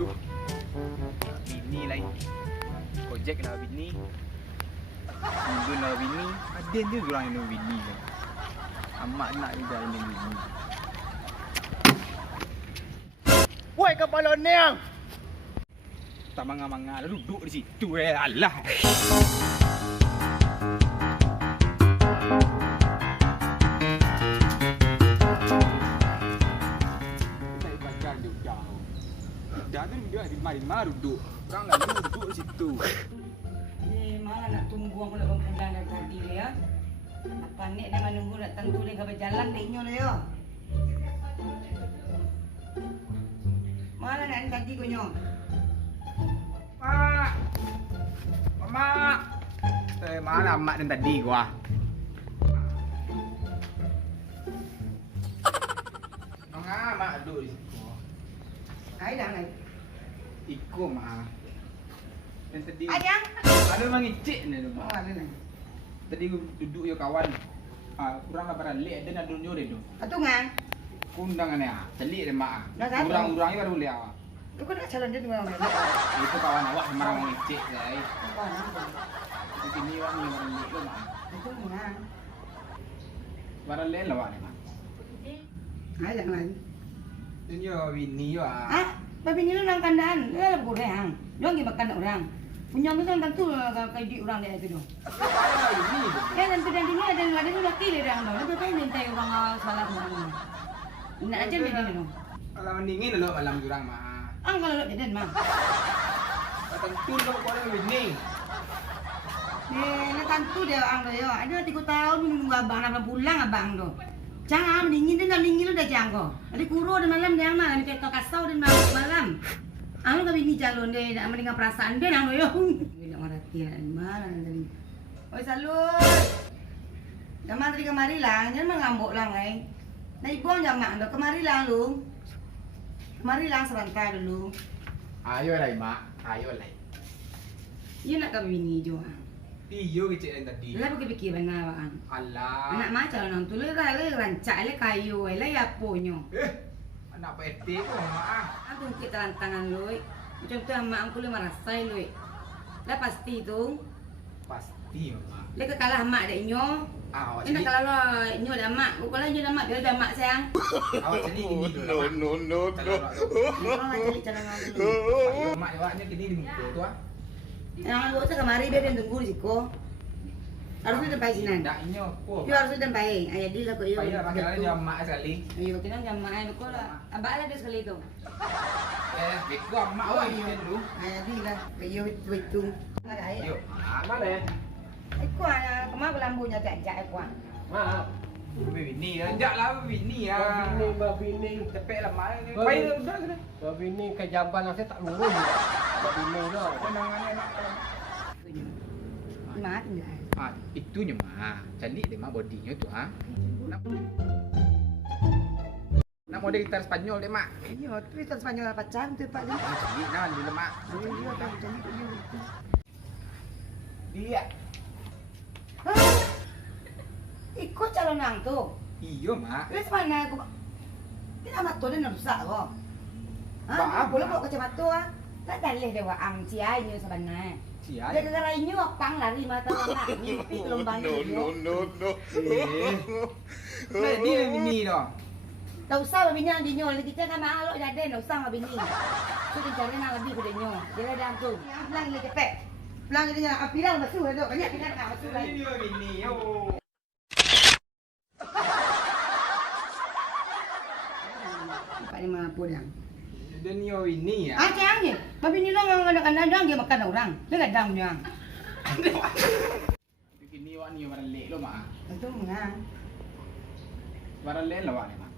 Duh. Bini lain. Projek lah bini. Minggu lah bini. Ada je orang yang nak bini kan. Amak nak juga yang nak bini. Woi kepala neang. Tak mangga-mangga dah duduk di situ alah. Dah tu dia di mana duduk. Orang lalu duduk di situ. Malah nak tunggu aku nak pulang dari tadi dia ya. Apa ni dah menunggu nak tentu dia ke berjalan deknya dia ya. Mana nak tadi kau nyong? Mak. Mak. Mana mak dan tadi gua. Mangga mak duduk di situ. Ai dah nai. Ikut mak. Dan tadi Ayang. ada orang ngicik ni tu. Oh ada nai. Tadi duduk yo kawan. Kurang apa lek ada nak duduk dia tu. Patungan. Kundangan ya. Celik dia mak. Dah tahu. Kurang-kurangnya baru lihat. Lu kau nak calon dia tunggu orang. Itu kawan awak sama orang ngicik lai. Apa nak? Di sini orang ni orang lek lo mak. Itu mana? Barang lek lah ni mak. Ai dah nai. Dunia bini yo Ah, babi ni orang kandang. Dia lah kurang. Dia pergi makan orang. Punya mesti tentu kayak di orang dia itu. Eh nanti dan ini ada ni laki dia orang tu. Dia kan minta orang salah orang. Nak aja bini tu. Kalau mendingin lo malam jurang mak. Ang kalau dia mah. Tentu lo kau ada bini. Nak tentu dia orang tu ya. Ada 3 tahun nunggu abang nak pulang abang tu. Jangan dingin dia nak dingin lu dah jangko. Ada kuro di malam dia mah, ni kita kasau di malam. Anu kami ni calon dia nak mendengar perasaan dia nang yo. Bila marati nak mana tadi. Oi salut. Jaman tadi kemari lah, jangan mengambuk lang ai. Nah ibu jamak dah kemari lang lu. Kemari lang sebentar dulu. Ayo lai mak, ayo lai. You nak kami ni jo. Iyo kecik yang tadi. Lah pakai fikir benar bang. Alah. Anak macam nang tu le rancak le kayu le aponyo. Anak PT tu mak. Aku kita tantangan lu. Macam tu mak aku le marasai lu. Lah pasti tu. Pasti mak. Le kalah mak dek nyo. Awak Ini jadi. kalau lo nyo dah mak, kalau nyo dah mak dia dah mak sayang. Awak jadi gini dulu. No. Orang nak cari cara dulu. Ayo mak awaknya gini di muka tu ah. Jangan lupa kemari dia dan tunggu di situ. Harusnya tempat sini. Tak inyo ko. Yo harusnya tempat. Ayah dia lah kau yo. Ayo makan dia mak sekali. Ayo kita jam mak ayah kau lah. Abang ada sekali tu. Beku mak awak ini dulu. Ayah dia lah. Yo itu. Ada ayah. Yo, mana? Aku ada kemana belambunya jak aku. Mak. Bini ajak lah bini ah. Babini. Cepet lah mak. Baik dah sudah. Babini kejampan saya tak lurus. Babini dah. Senangannya mak. Mak enggak. Itunya mah. Cantik deh mah bodinya tu ha. Nak model gitar Spanyol deh mak. Yo, tu itu Spanyol pacar tu Pak. Cantik nah dulu mak. Yo, tak cantik yo. Dia. Ikut calon nang tu. Iyo mak. Terus mana aku? Kita mat tu dia nak rusak kok. Ba, boleh bawa kacamata ah. Tak dalih dia ang ciai ni sebenarnya. Sial. Dia kena inyo pang lari mata nak. Mimpi gelombang dia. Nah, dia bini dah. Tak usah bini ang dinyo, kita kan malu jadi, tak usah bini. Tu dia cari nak lebih ke dinyo. Dia dah tu. Yang pelang dia cepet. Pelang dia apiran masuk ada banyak piran nak masuk lagi. Dia bini yo. Pak ni mampu dia. Dia ni bini ya. Ah, jangan je. Babi ni lah yang kadang-kadang dia makan orang. Dia kadang dia. Bini wak ni barang lek lo mak. Itu mengang. Barang lek lah wak ni mak.